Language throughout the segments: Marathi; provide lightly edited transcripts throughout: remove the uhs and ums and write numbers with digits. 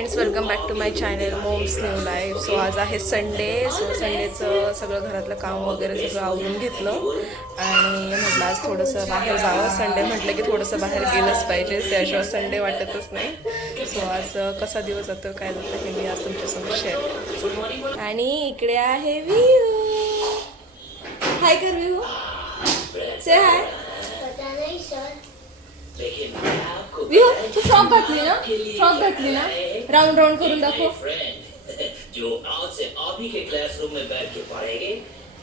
Friends, welcome back to my channel mom's new life. So आज आहे संडे. सो संडेचं सगळं घरातलं काम वगैरे सगळं आवरून घेतलं आणि म्हटलं आज थोडंसं बाहेर जावं. संडे म्हटलं की थोडंसं बाहेर गेलंच पाहिजे, त्याशिवाय संडे वाटतच नाही. सो आज कसा दिवस जातो काय जातं हे मी आज तुमच्यासमोर शेअर करते. आणि इकडे आहे विहू. हाय कर विहू, से हाय. विहू तू फ्रॉक घातली ना, फ्रॉक घातली ना, राऊंड राऊंड करून दाखव.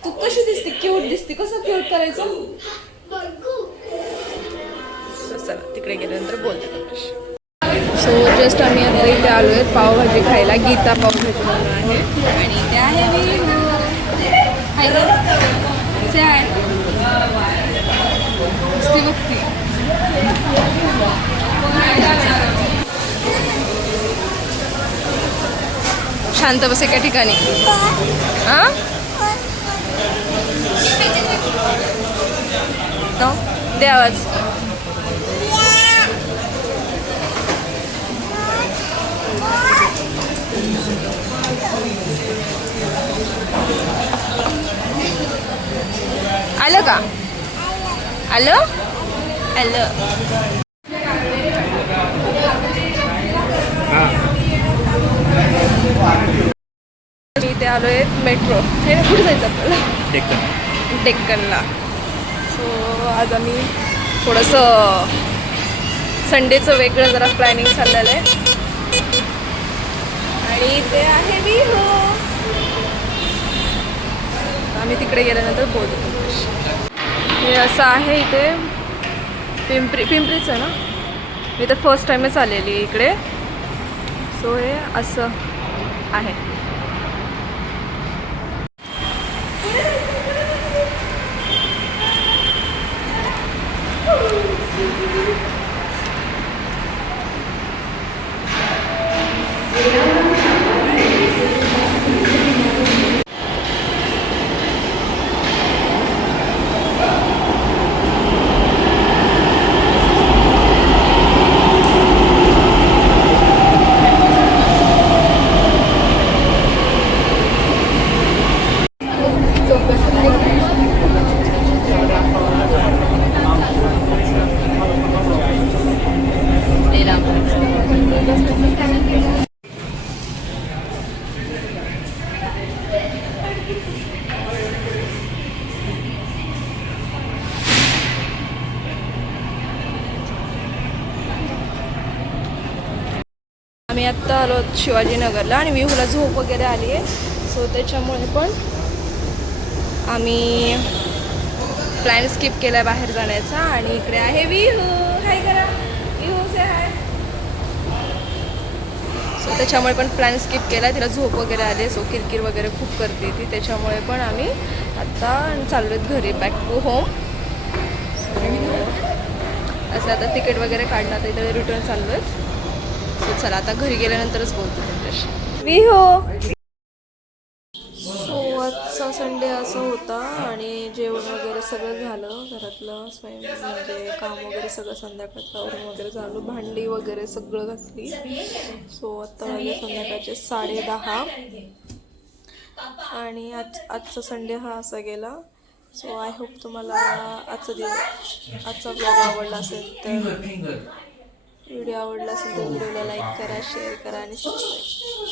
तू कशी दिसते, क्यूट दिसते. कसं क्यूट करायचं. चला तिकडे गेल्यानंतर बोलते तुमच्याशी. सो जस्ट आम्ही आता इथे आलो आहेत पावभाजी खायला. गीता पावभाजी म्हणून आहे आणि इथे आहे विहू. हाय ग, से हाय. दिसते बघती. शांत बस एका ठिकाणी. हां दे आवाज. आलं का, आलं आलं. मी इथे आलो आहे मेट्रो. हे कुठे जायचं आपल्याला, डेक्कनला. सो आज आम्ही थोडंसं संडेचं वेगळं जरा प्लॅनिंग चाललेलं आहे. आणि इथे आहे विहू. आम्ही तिकडे गेल्यानंतर बोलतो तुमच्याशी. हे असं आहे इथे पिंपरीचं आहे ना. मी तर फर्स्ट टाईमच आलेली इकडे. सो हे असं आहे. आम्ही आत्ता आलो शिवाजीनगरला आणि विहूला झोप वगैरे आली आहे. सो त्याच्यामुळे पण आम्ही प्लॅन स्किप केला आहे बाहेर जाण्याचा. आणि इकडे आहे विहू. हाय करा विहू, से हाय. सो त्याच्यामुळे पण प्लॅन स्किप केला. तिला झोप वगैरे आली. सो किरकिर वगैरे खूप करते ती. त्याच्यामुळे पण आम्ही आत्ता चाललो आहेत घरी, बॅक टू होम. असं आता तिकीट वगैरे काढणार, इथे रिटर्न चाललो आहेत. सो चला आता घरी गेल्यानंतरच बोलतो तुमच्याशी. विहू. सो आजचा संडे असं होता आणि जेवण वगैरे सगळं झालं. घरातलं म्हणजे काम वगैरे सगळं संध्याकाळचं आवरून वगैरे झालं. भांडी वगैरे सगळं घातली. सो आत्ता वाजले संध्याकाळचे 10:30 आणि आजचा संडे हा असा गेला. सो आय होप तुम्हाला आजचा ब्लॉग आवडला असेल तर, व्हिडिओ आवडला असेल तर व्हिडिओला लाईक करा, शेअर करा आणि सबस्क्राईब.